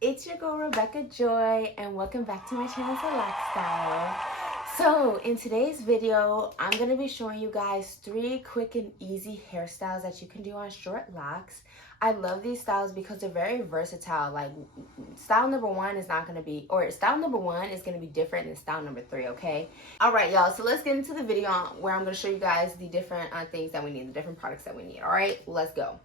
It's your girl Rebecca Joy, and welcome back to my channel, Issalocstyle. So in today's video, I'm going to be showing you guys 3 quick and easy hairstyles that you can do on short locks. I love these styles because they're very versatile. Like, style number 1 is not going to be, or style number 1 is going to be different than style number 3, okay? Alright, y'all, so let's get into the video where I'm going to show you guys the different things that we need, the different products that we need. Alright, let's go.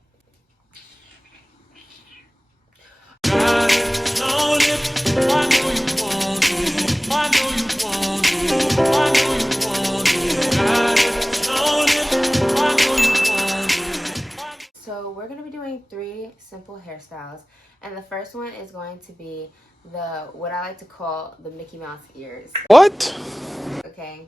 So we're going to be doing 3 simple hairstyles, and the first one is going to be what I like to call the Mickey Mouse ears. What? Okay,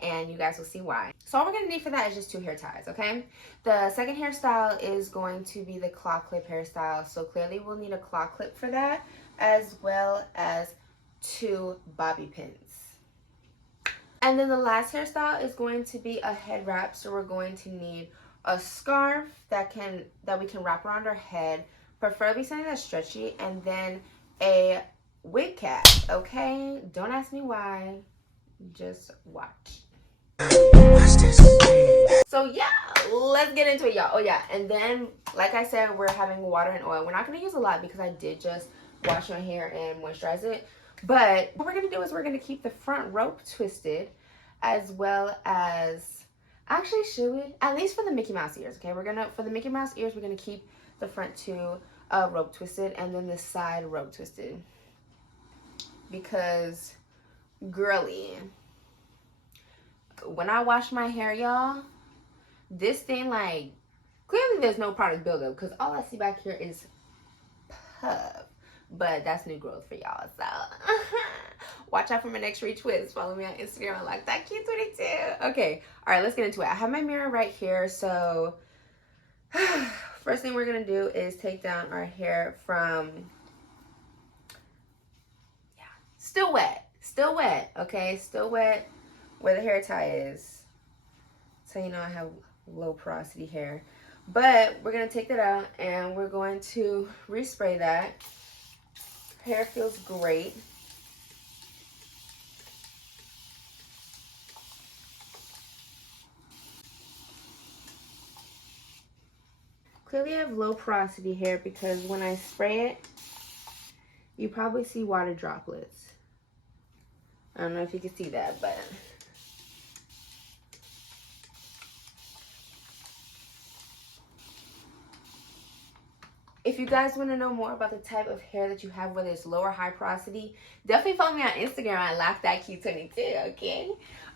and you guys will see why. So all we're going to need for that is just 2 hair ties, okay? The second hairstyle is going to be the claw clip hairstyle, so clearly we'll need a claw clip for that, as well as 2 bobby pins. And then the last hairstyle is going to be a head wrap, so we're going to need a scarf that we can wrap around our head, preferably something that's stretchy, and then a wig cap, okay? Don't ask me why, just watch. So yeah, let's get into it, y'all. Oh yeah, and then like I said, we're having water and oil. We're not going to use a lot because I did just wash my hair and moisturize it, but what we're going to do is we're going to keep the front rope twisted, as well as, actually, should we? At least for the Mickey Mouse ears, okay? For the Mickey Mouse ears, we're gonna keep the front 2 rope twisted and then the side rope twisted. Because, girly, when I wash my hair, y'all, this thing, like, clearly there's no product buildup because all I see back here is puff. But that's new growth for y'all, so watch out for my next retwist. Follow me on Instagram and lackin22. Okay, all right, let's get into it. I have my mirror right here, so first thing we're gonna do is take down our hair from, still wet, okay, still wet where the hair tie is. So you know I have low porosity hair, but we're gonna take that out and we're going to respray that. Hair feels great. Clearly I have low porosity hair because when I spray it, you probably see water droplets. I don't know if you can see that, but if you guys want to know more about the type of hair that you have, whether it's low or high porosity, definitely follow me on Instagram at LOC22, okay?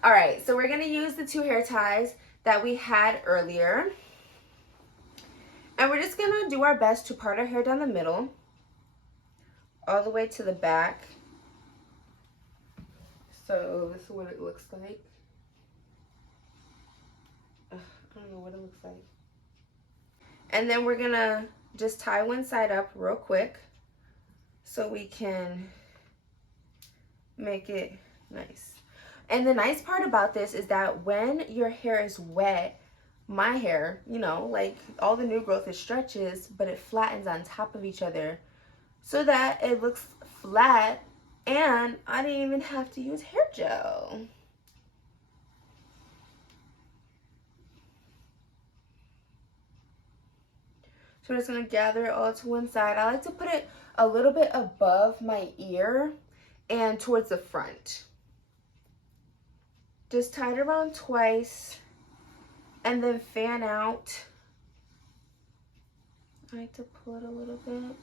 All right, so we're going to use the 2 hair ties that we had earlier. And we're just going to do our best to part our hair down the middle, all the way to the back. So this is what it looks like. I don't know what it looks like. And then we're going to just tie one side up real quick so we can make it nice. And the nice part about this is that when your hair is wet, my hair, you know, like all the new growth, it stretches, but it flattens on top of each other so that it looks flat, and I didn't even have to use hair gel. So we're just going to gather it all to one side. I like to put it a little bit above my ear and towards the front. Just tie it around twice and then fan out. I like to pull it a little bit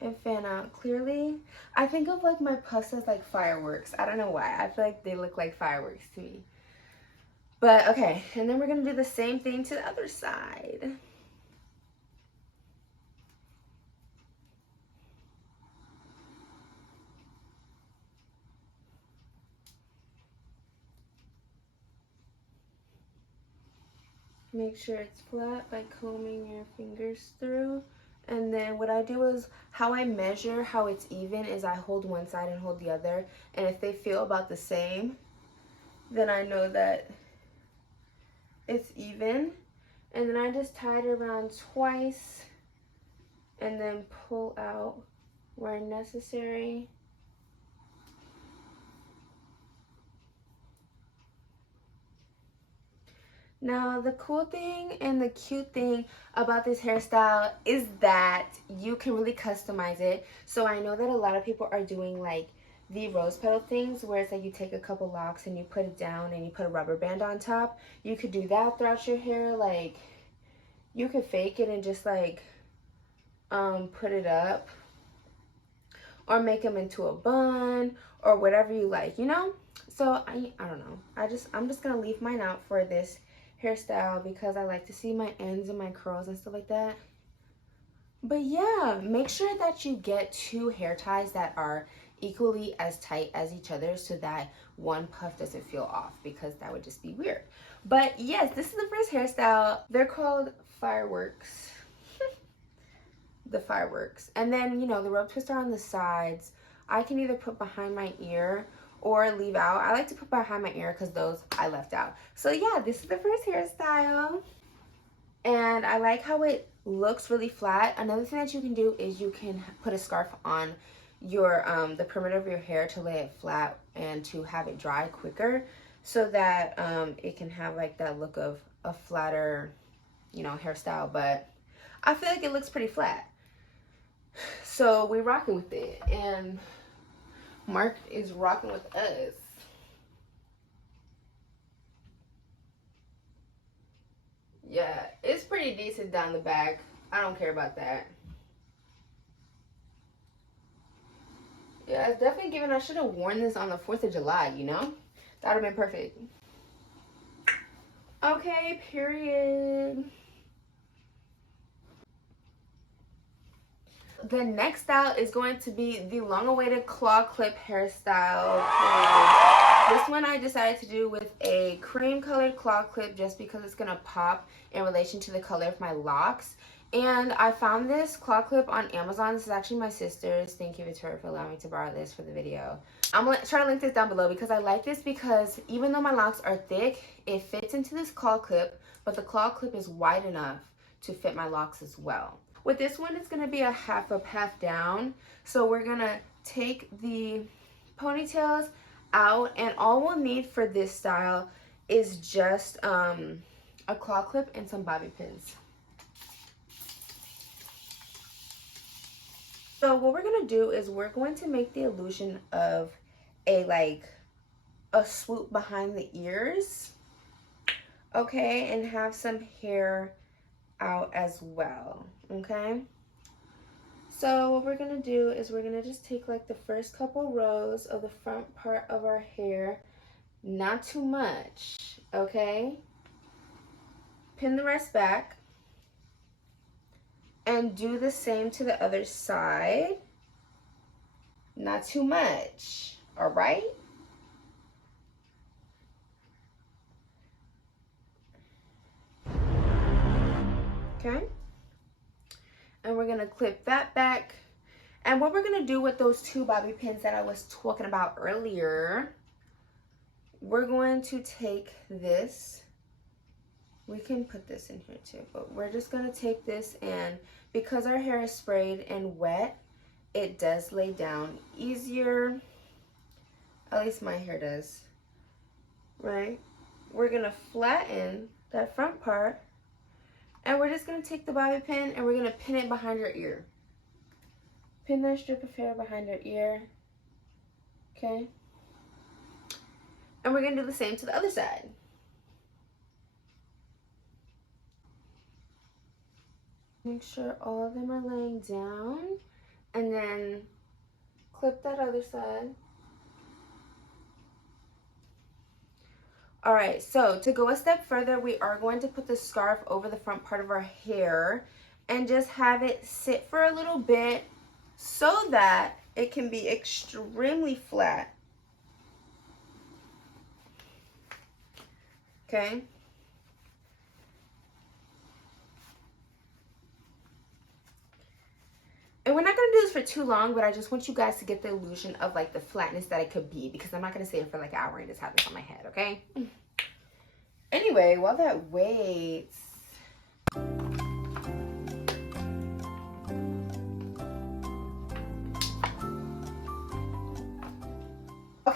and fan out. Clearly, I think of like my puffs as like fireworks. I don't know why. I feel like they look like fireworks to me. But okay, and then we're going to do the same thing to the other side. Make sure it's flat by combing your fingers through. And then what I do is, how I measure how it's even is I hold one side and hold the other. And if they feel about the same, then I know that it's even. And then I just tie it around twice and then pull out where necessary. Now, the cool thing and the cute thing about this hairstyle is that you can really customize it. So I know that a lot of people are doing like the rose petal things where it's like you take a couple locks and you put it down and you put a rubber band on top. You could do that throughout your hair. Like, you could fake it and just like put it up, or make them into a bun, or whatever you like, you know? So I don't know. I'm just gonna leave mine out for this hairstyle because I like to see my ends and my curls and stuff like that. But yeah, make sure that you get 2 hair ties that are equally as tight as each other so that one puff doesn't feel off, because that would just be weird. But yes, this is the first hairstyle. They're called fireworks. The fireworks. And then, you know, the rope twister on the sides, I can either put behind my ear or leave out. I like to put behind my ear because those I left out. So yeah, this is the first hairstyle. And I like how it looks really flat. Another thing that you can do is you can put a scarf on your the perimeter of your hair to lay it flat and to have it dry quicker, so that it can have like that look of a flatter, you know, hairstyle. But I feel like it looks pretty flat. So we're rocking with it, and Mark is rocking with us. Yeah, it's pretty decent down the back. I don't care about that. Yeah, it's definitely giving. I should have worn this on the 4th of July, you know? That would have been perfect. Okay, period. The next style is going to be the long-awaited claw clip hairstyle. This one I decided to do with a cream-colored claw clip just because it's going to pop in relation to the color of my locks. And I found this claw clip on Amazon. This is actually my sister's. Thank you, Victoria, for allowing me to borrow this for the video. I'm going to try to link this down below because I like this because even though my locks are thick, it fits into this claw clip, but the claw clip is wide enough to fit my locks as well. With this one, it's going to be a half up, half down. So we're going to take the ponytails out, and all we'll need for this style is just a claw clip and some bobby pins. So what we're going to do is we're going to make the illusion of a swoop behind the ears, okay, and have some hair out as well. Okay, so what we're gonna do is we're gonna just take like the first couple rows of the front part of our hair, not too much, okay, pin the rest back, and do the same to the other side, not too much. All right, okay. And we're gonna clip that back. And what we're gonna do with those 2 bobby pins that I was talking about earlier, we're going to take this. We can put this in here too, but we're just gonna take this, and because our hair is sprayed and wet, it does lay down easier. At least my hair does, right? We're gonna flatten that front part, and we're just going to take the bobby pin and we're going to pin it behind your ear. Pin that strip of hair behind your ear. Okay? And we're going to do the same to the other side. Make sure all of them are laying down. And then clip that other side. All right, so to go a step further, we are going to put the scarf over the front part of our hair and just have it sit for a little bit so that it can be extremely flat. Okay? And we're not going to do this for too long, but I just want you guys to get the illusion of like the flatness that it could be, because I'm not going to sit here for like an hour and just have this on my head, okay? Anyway, while that waits,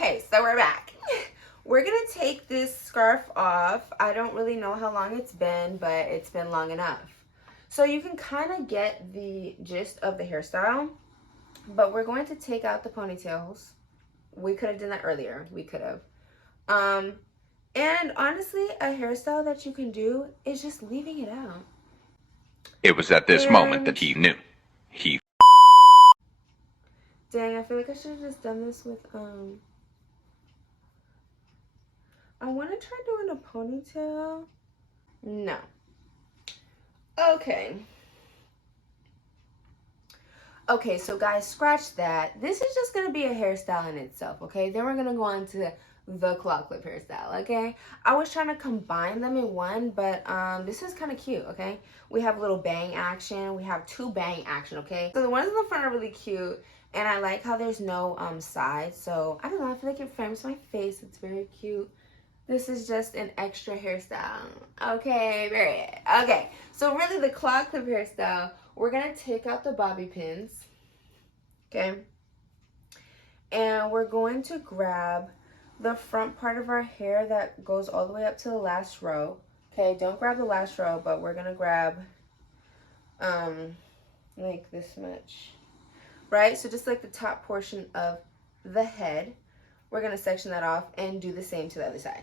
Okay, so we're back. We're gonna take this scarf off. I don't really know how long it's been, but it's been long enough. So you can kind of get the gist of the hairstyle, but we're going to take out the ponytails. We could have done that earlier. We could have. And honestly, a hairstyle that you can do is just leaving it out. It was at this moment that he knew. Dang, I feel like I should have just done this with, I want to try doing a ponytail. No. Okay. Okay, so guys, scratch that. This is just going to be a hairstyle in itself, okay? Then we're going to go on to the claw clip hairstyle, okay? I was trying to combine them in one, but this is kind of cute, okay? We have a little bang action. We have two bang action, okay? So the ones in the front are really cute, and I like how there's no sides. So, I don't know, I feel like it frames my face. It's very cute. This is just an extra hairstyle. Okay, period. Okay, so really the claw clip hairstyle, we're going to take out the bobby pins, okay? And we're going to grab the front part of our hair that goes all the way up to the last row. Okay, don't grab the last row, but we're going to grab like this much, right? So just like the top portion of the head, we're going to section that off and do the same to the other side.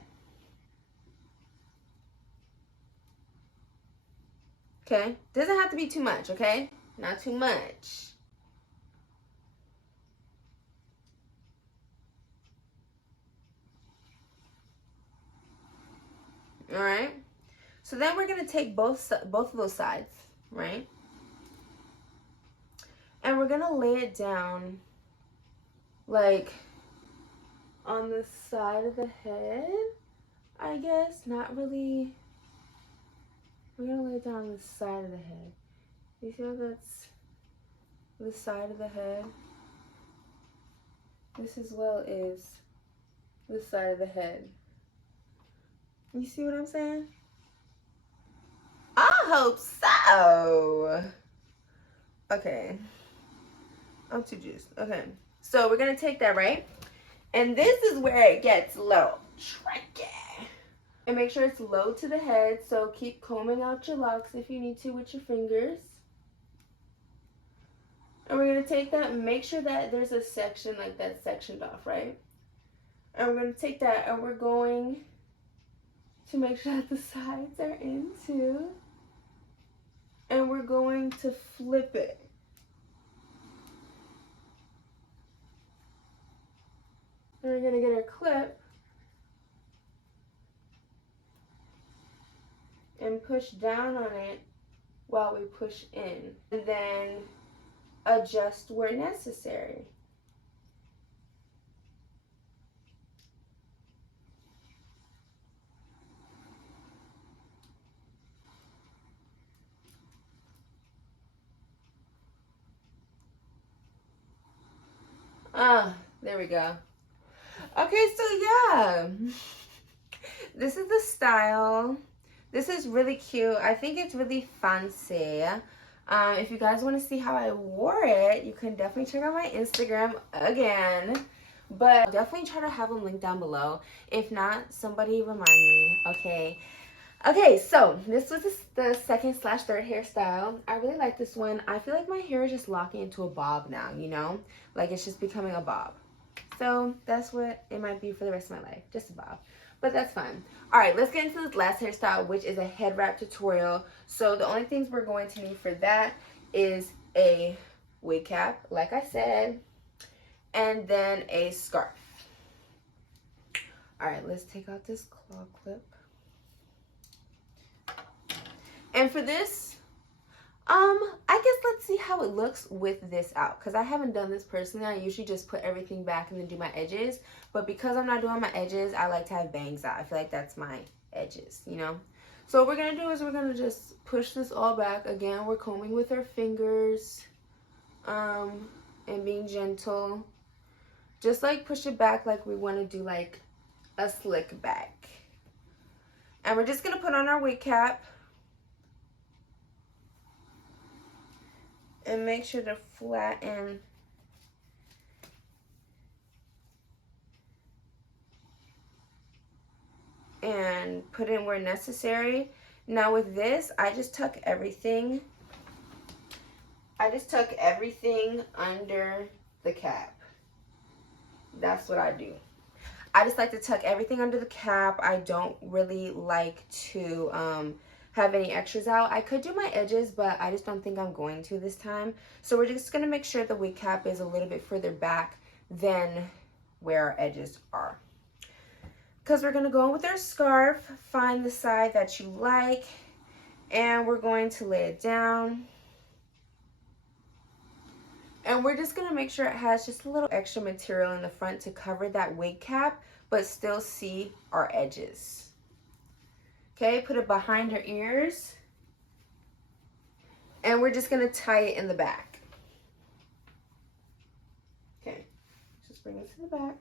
Okay, doesn't have to be too much, okay? Not too much. All right. So then we're gonna take both of those sides, right? And we're gonna lay it down, like on the side of the head, I guess. Not really. We're gonna lay it down on the side of the head. You see how that's the side of the head? This as well is the side of the head. You see what I'm saying? I hope so. Okay. I'm too juiced. Okay. So we're gonna take that, right? And this is where it gets a little tricky. And make sure it's low to the head, so keep combing out your locks if you need to with your fingers. And we're going to take that and make sure that there's a section like that sectioned off, right? And we're going to take that and we're going to make sure that the sides are in too. And we're going to flip it. And we're going to get our clip and push down on it while we push in. And then adjust where necessary. There we go. Okay, so yeah. This is the style. This is really cute. I think it's really fancy. If you guys want to see how I wore it, you can definitely check out my Instagram again. But definitely try to have them linked down below. If not, somebody remind me, okay? Okay, so this was the second/third hairstyle. I really like this one. I feel like my hair is just locking into a bob now, you know? Like it's just becoming a bob. So that's what it might be for the rest of my life, just a bob. But that's fine. All right, let's get into this last hairstyle, which is a head wrap tutorial. So the only things we're going to need for that is a wig cap, like I said, and then a scarf. All right, let's take out this claw clip. And for this, I guess let's see how it looks with this out, because I haven't done this personally. I usually just put everything back and then do my edges, but because I'm not doing my edges, I like to have bangs out. I feel like that's my edges, you know? So what we're going to do is we're going to just push this all back. Again, we're combing with our fingers, and being gentle. Just like push it back like we want to do like a slick back. And we're just going to put on our wig cap. And make sure to flatten and put in where necessary. Now with this, I just tuck everything. Under the cap. That's what I do. I just like to tuck everything under the cap. I don't really like to have any extras out. I could do my edges, but I just don't think I'm going to this time. So we're just gonna make sure the wig cap is a little bit further back than where our edges are. Because we're gonna go in with our scarf, find the side that you like, and we're going to lay it down. And we're just gonna make sure it has just a little extra material in the front to cover that wig cap, but still see our edges. Okay, put it behind her ears. And we're just gonna tie it in the back. Okay, just bring it to the back.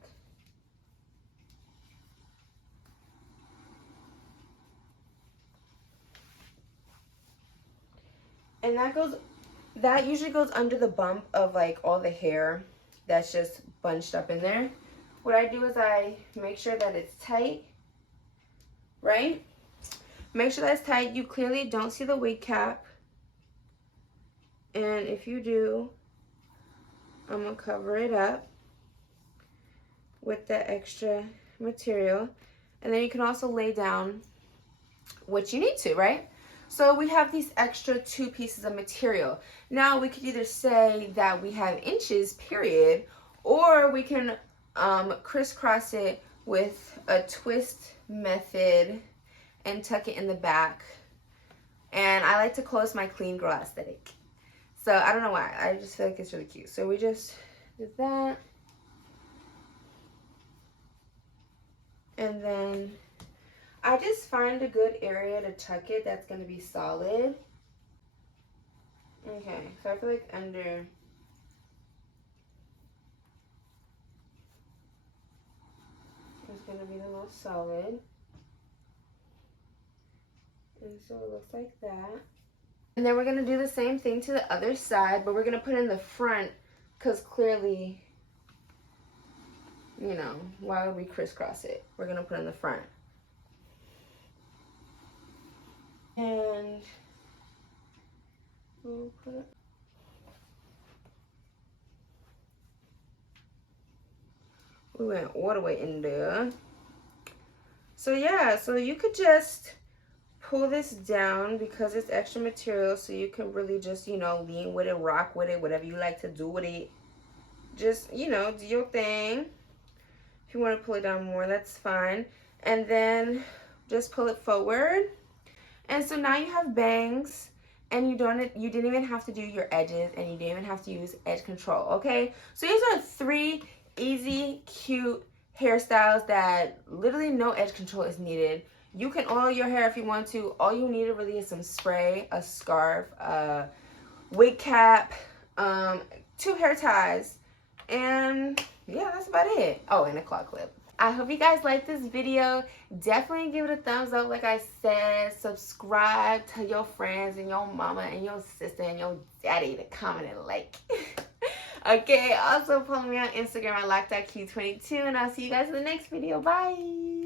And that usually goes under the bump of like all the hair that's just bunched up in there. What I do is I make sure that it's tight, right? Make sure that's tight. You clearly don't see the wig cap. And if you do, I'm gonna cover it up with the extra material. And then you can also lay down what you need to, right? So we have these extra 2 pieces of material. Now we could either say that we have inches, period, or we can crisscross it with a twist method and tuck it in the back. And I like to close my clean girl aesthetic. So I don't know why, I just feel like it's really cute. So we just did that. And then I just find a good area to tuck it that's going to be solid. Okay, so I feel like under is going to be the most solid. And so it looks like that. And then we're going to do the same thing to the other side, but we're going to put in the front because clearly, you know, why would we crisscross it? We're going to put in the front. And we'll put it. We went all the way in there. So yeah, so you could just pull this down because it's extra material, so you can really just, you know, lean with it, rock with it, whatever you like to do with it. Just, you know, do your thing. If you want to pull it down more, that's fine. And then just pull it forward. And so now you have bangs, and you didn't even have to do your edges, and you didn't even have to use edge control, okay? So these are 3 easy, cute hairstyles that literally no edge control is needed. You can oil your hair if you want to. All you need really is some spray, a scarf, a wig cap, 2 hair ties, and yeah, that's about it. Oh, and a claw clip. I hope you guys liked this video. Definitely give it a thumbs up, like I said. Subscribe, tell your friends and your mama and your sister and your daddy to comment and like. Okay, also follow me on Instagram at loc.q22, and I'll see you guys in the next video. Bye.